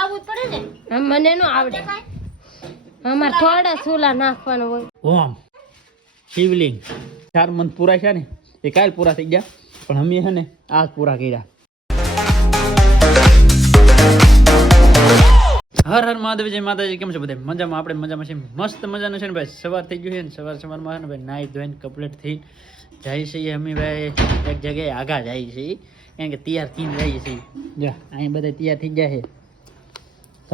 આવવું જ પડે ને. મને નો આવડે. અમારે થોડા સુલા નાખવાનું હોય. ઓમ શિવલિંગ 4 મંથ પૂરા છે ને એ કાલ પૂરા થઈ ગયા પણ અમે છે ને આજ પૂરા કર્યા. હર હર મહાદેવ, જય માતાજી. કેમ છે બધા? મજામાં? આપણે મજામાં છીએ. મસ્ત મજાનું છે ને ભાઈ. સવાર થઈ ગયું છે ને સવારમાં ને ભાઈ નાહી ધોઈને કમ્પ્લીટ થઈ જાય છે અમે ભાઈ એક જગ્યાએ આગા જાય છે કારણ કે તૈયાર થઈને જઈએ છીએ. જા અહીં બધા તૈયાર થઈ ગયા છે.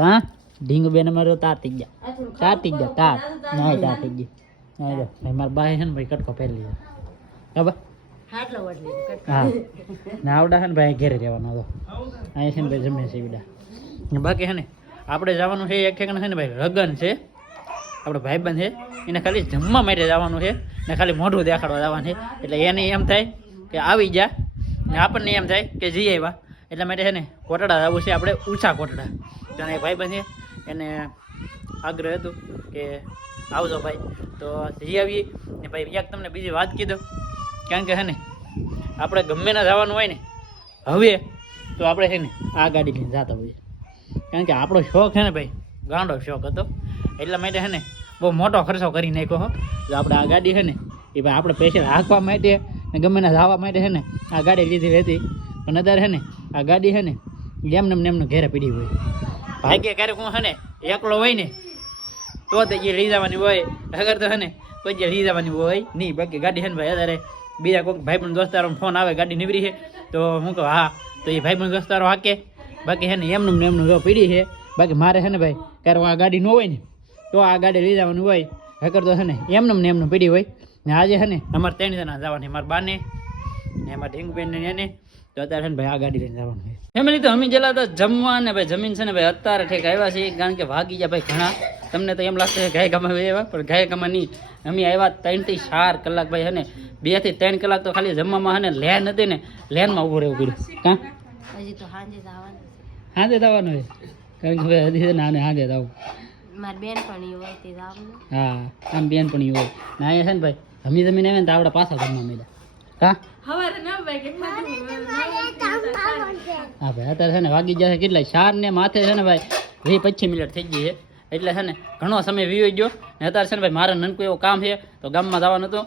હા ઢીંગ બેન અમારો તાર થઈ ગયા તાર થઈ ગયા તાર નાય તાર થઈ ગઈ. ભાઈ મારા બાય છે ને ભાઈ કટકો પહેરી લીધો ખબર. હા ના આવડા છે ને ભાઈ ઘેરે રહેવાનો હતો. અહીં છે ને ભાઈ જમે છે વિડા. બાકી છે ને આપણે જવાનું છે એક ઠેકાણે છે ને ભાઈ લગન છે આપણો ભાઈબંધ છે એને ખાલી જમવા માટે જવાનું છે ને ખાલી મોઢું દેખાડવા જવાનું છે. એટલે એને એમ થાય કે આવી જા ને આપણને એમ થાય કે જઈ આવ્યા. એટલા માટે છે ને કોટડા જવું છે આપણે ઊંચા કોટડા. અને ભાઈબંધ છે એને આગ્રહ હતું કે આવજો ભાઈ તો જઈ આવીએ. ને ભાઈ એક તમને બીજી વાત કીધો કારણ કે છે ને આપણે ગમે ના જવાનું હોય ને હવે તો આપણે છે ને આ ગાડી લઈને જતા હોઈએ કારણ કે આપણો શોખ છે ને ભાઈ ગાંડો શોખ હતો. એટલા માટે છે ને બહુ મોટો ખર્ચો કરી નાખ્યો. જો આપણે આ ગાડી છે ને એ ભાઈ આપણે પૈસા હાંકવા માટે ને ગમે ના જવા માટે છે ને આ ગાડી લીધી હતી. પણ અત્યારે છે ને આ ગાડી છે ને એમને ઘેરે પીડી હોય. ભાગ્ય ક્યારેક હું છે ને એકલો હોય ને તો એ લઈ જવાની હોય. અગર તો છે ને કોઈ જે લઈ જવાની હોય નહીં. બાકી ગાડી છે ને ભાઈ અત્યારે બીજા કોઈ ભાઈબંધ દોસ્તારો ફોન આવે ગાડી નીવડી છે તો હું કહું હા તો એ ભાઈબંધ દોસ્તારો હાકે. બાકી છે ને એમનું જો પીડી છે. બાકી મારે છે ને ભાઈ ક્યારેક આ ગાડી ન હોય ને તો આ ગાડી લઈ જવાની હોય. હકર તો છે ને એમનું પીડી હોય. ને આજે છે ને અમારે 3 જણા જવાની મારા બાને ને અમારા ઢીંગબેન ને એને તો અત્યારે છે ને ભાઈ આ ગાડી લઈને જવાનું હોય. ફેમિલી તો અમે જેલા તો જમવા ને ભાઈ જમીન છે ને ભાઈ અત્યારે ઠેક આવ્યા છે કારણ કે ભાગી ગયા ભાઈ ઘણા. તમને તો એમ લાગશે કે ગાય ગમે એવા પણ ગાય ગમે નહીં. અમે આવ્યા 3 થી 4 કલાક ભાઈ છે ને 2 થી 3 કલાક તો ખાલી જમવામાં છે ને લેન હતી ને લેનમાં ઊભું રહેવું પડ્યું. કાં હજી તો સાંજે જવાનું. હાજે જવાનું હોય કારણ કે ભાઈ હજી નાને હાજે જવું. મારી બેનપણી હોય તે જવાનું. હા આમ બેનપણી હોય ને અહીંયા છે ને ભાઈ જમીને આવે ને તો આપણે પાછા જમવા મળ્યા. હા હા ભાઈ અત્યારે છે ને વાગી જશે કેટલા 4 ને માથે છે ને ભાઈ 20-25 મિનિટ થઈ ગઈ છે. એટલે છે ને ઘણો સમય વીવી ગયો ને અત્યારે છે ને ભાઈ મારે નનકું એવું કામ છે તો ગામમાં જવાનું હતું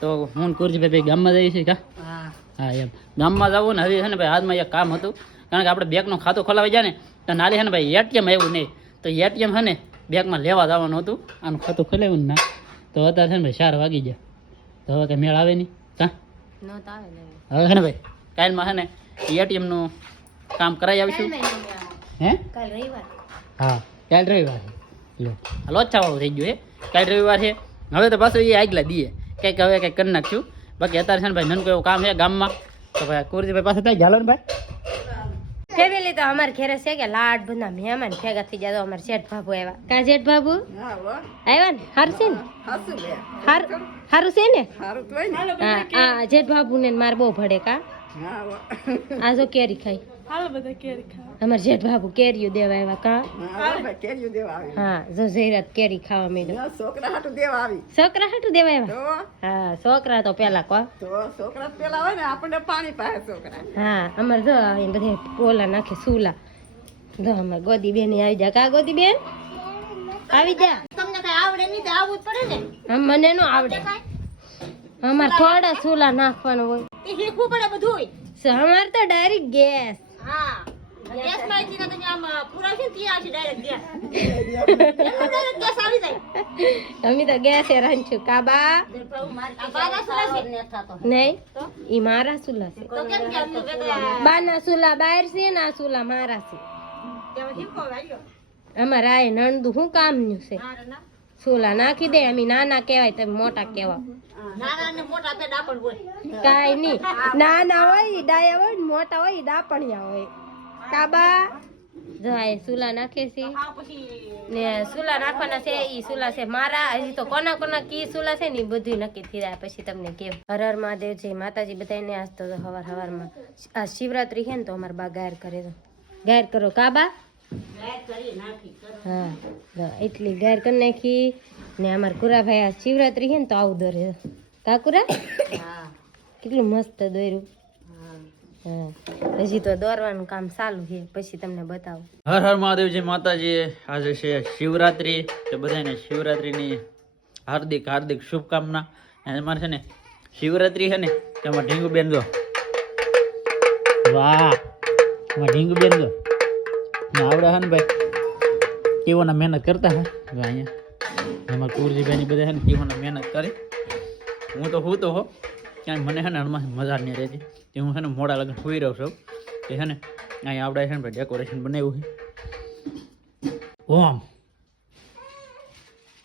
તો હું કુરજીભાઈ ગામમાં જઈએ છીએ. હા એમ ગામમાં જવું ને હવે છે ને ભાઈ હાથમાં એક કામ હતું કારણ કે આપણે બેંકનું ખાતું ખોલાવી જાય ને તો નાલી છે ને ભાઈ એટીએમ આવ્યું નહીં તો એટીએમ છે ને બેંકમાં લેવા જવાનું હતું. આનું ખાતું ખોલાવ્યું ને ના તો અત્યારે છે ને ભાઈ 4 વાગી ગયા તો હવે કંઈ મેળ આવે નહીં. હા હવે છે ને ભાઈ કાલમાં છે ને એટીએમનું કામ કરાવી આવીશું. હે કાલ રવિવાર. હા કાલ રવિવાર લો લોચાવાળું થઈ ગયું છે. કાલ રવિવાર છે હવે તો પાછું એ આગલા દીએ કંઈક હવે કંઈક કરી નાખશું. બાકી અત્યારે છે ને ભાઈ નનકું એવું કામ છે ગામમાં તો ભાઈ કુરજીભાઈ પાસે થાય ચાલો ને ભાઈ. ફેમિલી તો અમારે ઘરે છે કે લાડ બધા મહેમાન ભેગા થઈ જાય તો અમારે શેઠ બાબુ આવ્યા. કા શેઠ બાબુ આવ્યા ને સારું છે ને સારું છે ને. હા જેઠ બાબુ ને મારે બહુ ભડે કા આ જો કેરી ખાઈ અમારે જેઠ બાબુ કેરીઓ દેવા આવ્યા કા. હા જો જયરાત કેરી ખાવા માંડ્યો. છોકરા હાટું દેવા આવ્યા. હા છોકરા તો પેલા કો હા અમારે જો બધે ઓલા નાખે સુલા. જો અમારે ગોદી બેન આવી જા કા ગોદી બેન આવી જા. તમને કઈ આવડે નહીં તો આવવું જ પડે ને. મને નો આવડે. અમારે થોડા સુલા નાખવાનું હોય. એ શીખવું પડે બધું. અમારે તો ડાયરેક્ટ ગેસ. હા ગેસ માં થી તમે આમ પૂરા છે ત્યાં છે ડાયરેક્ટ ગેસ આવી જાય. અમે તો ગેસે રાંધશું કાબા નહીં ઈ મારા સુલા છે. તો કેમ કે બાના સુલા બહાર છે ને આ સુલા મારા છે. અમારા આ નણદુ શું કામનું છે સુલા નાખી દે. અમે નાના કહેવાય તમે મોટા કહેવા. નાના ને મોટા બે ડાપણ હોય. કાઈ નહીં નાના હોય ડાયા હોય ને મોટા હોય ડાપણિયા હોય. કાબા જો આ સુલા નાખે છે ને સુલા નાખવાના છે. ઈ સુલા છે મારા. હજી તો કોના કોના કી સુલા છે ને એ બધું નક્કી થઈ જાય પછી તમને કેવું. હર હર મહાદેવ જય માતાજી બધાને. આજ તો હવારમાં આ શિવરાત્રી છે ને તો અમારા બા ગાયર કરે તો ગાયર કરો કાબા. હા એટલી ગાયર કરી નાખી ને અમારા કુરાભાઈ આ શિવરાત્રી છે ને તો આવું દોરે કાકુરા કેટલું મસ્ત દોર્યું. હા હજી તો દોરવાનું કામ ચાલુ છે, પછી તમને બતાવું. હર હર મહાદેવજી માતાજી. આજે છે શિવરાત્રી, તો બધાને શિવરાત્રીની હાર્દિક હાર્દિક શુભકામના. અને અમારે છે ને શિવરાત્રી છે ને તેમાં ઢીંગુબેન જો, વાહ, એમાં ઢીંગુબેન જો આવડે છે ને ભાઈ કેવોના મહેનત કરતા હે. જો અહીંયા એમાં કુરજીભાઈની બધા છે ને કેવોના મહેનત કરી. હું તો હો ક્યાંય મને છે ને હણમાં મજા નહીં રહેતી, તે હું છે ને મોડા લગન સુઈ રહ્યો છું. કે છે ને અહીંયા આપણે છે ને ભાઈ ડેકોરેશન બનાવ્યું છે. ઓમ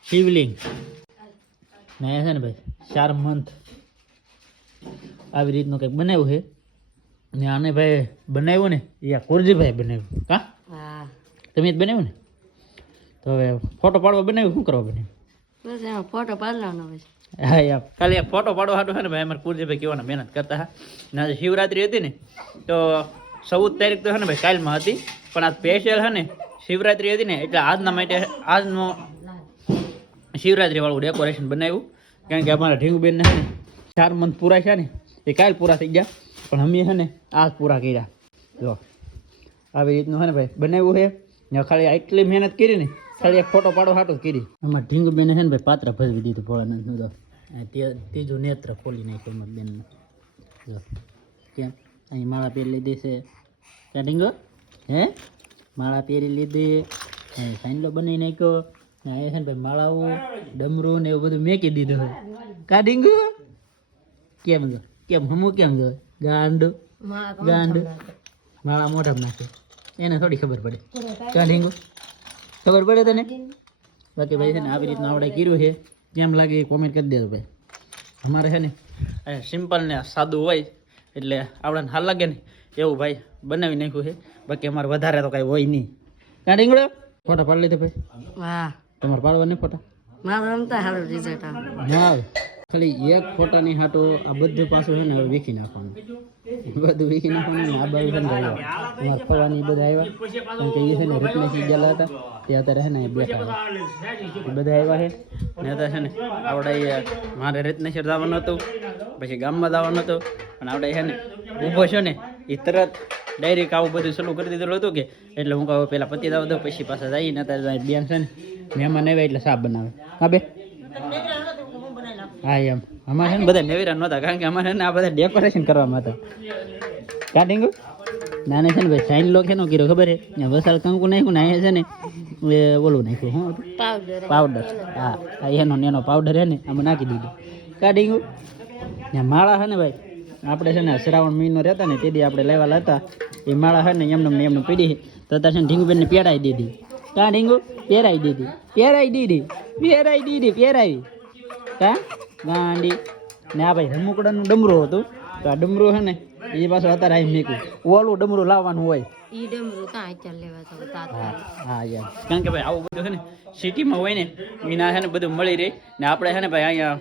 શિવલિંગ ને છે ને ભાઈ 4 મંથ આવી રીતનું કંઈક બનાવ્યું છે. ને આને ભાઈ બનાવ્યું ને એ કુરજીભાઈ બનાવ્યું. કા હા તમે જ બનાવ્યું ને? તો હવે ફોટો પાડવા બનાવ્યું, શું કરવા બનાવ્યું? બસ એમાં ફોટો પાડવાનો પછી. હા યાર ખાલી એક ફોટો પાડવા હાટું છે ને ભાઈ અમારે કુરજીભાઈ કેવાના મહેનત કરતા હા. ને આજે શિવરાત્રી હતી ને તો 14 તારીખ તો છે ને ભાઈ કાલમાં હતી, પણ આ સ્પેશિયલ છે ને શિવરાત્રી હતી ને એટલે આજના માટે આજનો શિવરાત્રી વાળું ડેકોરેશન બનાવ્યું. કારણ કે અમારા ઢીંગુબેનને છે ને 4 મંથ પૂરા છે ને એ કાલ પૂરા થઈ ગયા, પણ અમે છે ને આજ પૂરા કર્યા. જો આવી રીતનું છે ને ભાઈ બનાવ્યું છે. ને ખાલી આટલી મહેનત કરી ને ખાલી એક ફોટો પાડવા હાટું જ કરી. અમારા ઢીંગુબેને છે ને ભાઈ પાત્ર ભજવી દીધું ભોળાનાથનું. તો ત્રીજું નેત્ર ખોલી નાખ્યું અમારા બેનનું. જો કેમ અહીં માળા પહેરી લીધી છે. ક્યાં ઢીંગો હે માળા પહેરી લીધી, અહીં સાંડલો બનાવી નાખ્યો. ને અહીંયા છે ને ભાઈ માળાઓ ડમરું ને એવું બધું મેકી દીધું હોય. કા ઢીંગુ કેમ જો કેમ હમું કેમ જો ગાંડું ગાંડું માળા મોઢામાં નાખે એને થોડી ખબર પડે. કા ઢીંગુ ખબર પડે તને? બાકી ભાઈ છે ને આવી રીતના આપણે કર્યું છે. કેમ લાગે એ કોમેન્ટ કરી દેજો ભાઈ. અમારે છે ને સિમ્પલ ને સાદું હોય એટલે આપણને હાલ લાગે ને એવું ભાઈ બનાવી નાખ્યું છે. બાકી અમારે વધારે તો કાંઈ હોય નહીં. કાં ઢીંગડો ફોટા પાડી લીધા ભાઈ? વાહ તમારે પાડવા નહીં ફોટા? મારું રમતા સારું રિઝલ્ટ હા ખાલી એક ફોટાની હાટો આ બધું પાછું છે ને હવે વીખી નાખવાનું, બધું વીખી નાખવાનું. ને આ બાજુ છે ને આવ્યા અમારા ફવાની બધા આવ્યા, કારણ કે એ છે ને રીતના ગયેલા હતા તે અત્યારે છે ને બેઠા એ બધા આવ્યા છે. ને અત્યારે છે ને આપણે મારે રીતના જવાનું હતું, પછી ગામમાં જવાનું હતું, પણ આપણે છે ને ઊભો છો ને એ તરત ડાયરેક્ટ આવું બધું શરૂ કરી દીધેલું હતું કે એટલે હું કહું પહેલાં પતિ દાવ દઉં પછી પાછા જઈએ. ને અત્યારે બેન છે ને મહેમાન આવ્યા એટલે સાપ બનાવે. હા બે હા એમ અમારે છે ને બધા નેવીરા નહોતા, કારણ કે અમારે ને આ બધા ડેકોરેશન કરવામાં હતા. કાઢીંગું નાને છે ને ભાઈ સાઈન લોક એનો કર્યો ખબર છે? ત્યાં વસાલ કંકુ નાખ્યું ને અહીંયા છે ને એ ઓલું નાખ્યું શું હતું? પાવડર. હા એનો પાવડર છે ને આમાં નાખી દીધું. કાઢીંગું ત્યાં માળા છે ને ભાઈ આપણે છે ને શ્રાવણ મહિનો રહેતા ને તેથી આપણે લેવાલા હતા એ માળા છે ને એમને પીડી તો અત્યારે છે ને ઢીંગુબેનને પહેરાવી દીધી. કાં ઢીંગુ પહેરાવી દીધી કાં ગાંડી. ને આ ભાઈ રમકડાનું ડમરું હતું તો આ ડમરું છે ને એ પાછું અત્યારે આવી મેકું ઓલું ડમરું લાવવાનું હોય. હા યાર કારણ કે ભાઈ આવું બધું છે ને સિટીમાં હોય ને એના છે ને બધું મળી રહે ને આપણે છે ને ભાઈ અહીંયા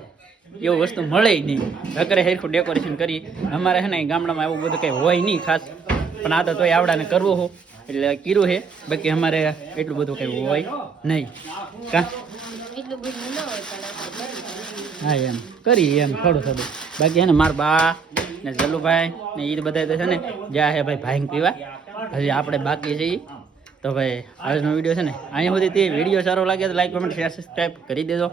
એવું વસ્તુ મળે નહીં. ઘરે સરખું ડેકોરેશન કરી અમારે છે ને ગામડામાં એવું બધું કંઈ હોય નહીં ખાસ, પણ આ તો તોય આવડાને કરવું હોય એટલે કર્યું છે. બાકી અમારે એટલું બધું કંઈ હોય નહીં. કા હા એમ કરી એમ થોડું. બાકી છે ને મારા બા ને જલુભાઈ ને એ બધા તો છે ને જ્યાં છે ભાઈ ભાંગ પીવા, હજી આપણે બાકી છીએ. તો ભાઈ આજનો વિડીયો છે ને અહીંયા સુધી તે વિડીયો સારો લાગે તો લાઈક કમેન્ટ શેર સબસ્ક્રાઈબ કરી દેજો.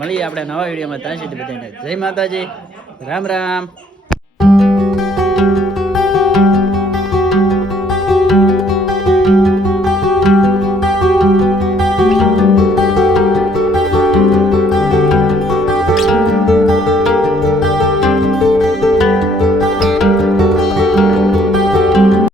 મળીએ આપણે નવા વિડીયોમાં. ત્યાં સુધી બધાને જય માતાજી, રામ રામ.